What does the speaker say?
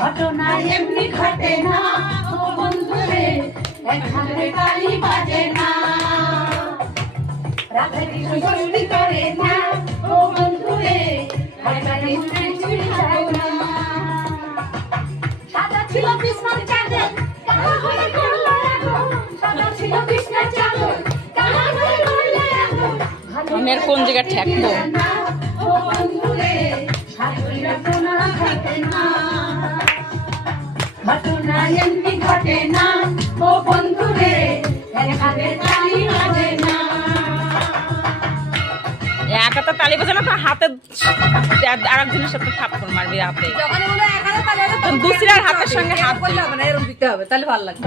ঘটনা এমনি ঘটে না ও বন্ধুরে, এখানে তালি বাজে না, রাধা কৃষ্ণ ষষ্ঠী করে না ও বন্ধুরে, এখানে চুরি যায় না। সাদা ছিল কৃষ্ণের চাদর, কালো হয়ে করলো আগুন, সাদা ছিল কৃষ্ণের চাদর, কালো হয়ে করলো আগুন। আমি আর কোন জায়গায় ঠেকবো? ও বন্ধুরে, শাশুড়িরা সোনা থাকে না, ঘটনা এমনি ঘটে না ও বন্ধুরে, এখানে তালি বাজে না। একা তো তালি বাজে না, তো হাতে আরেকজনের সাথে থাপ্পড় মারবি হাতে, দুসরার হাতের সঙ্গে হাত করলে হবে না, এরকম দিতে হবে, তাহলে ভালো লাগবে।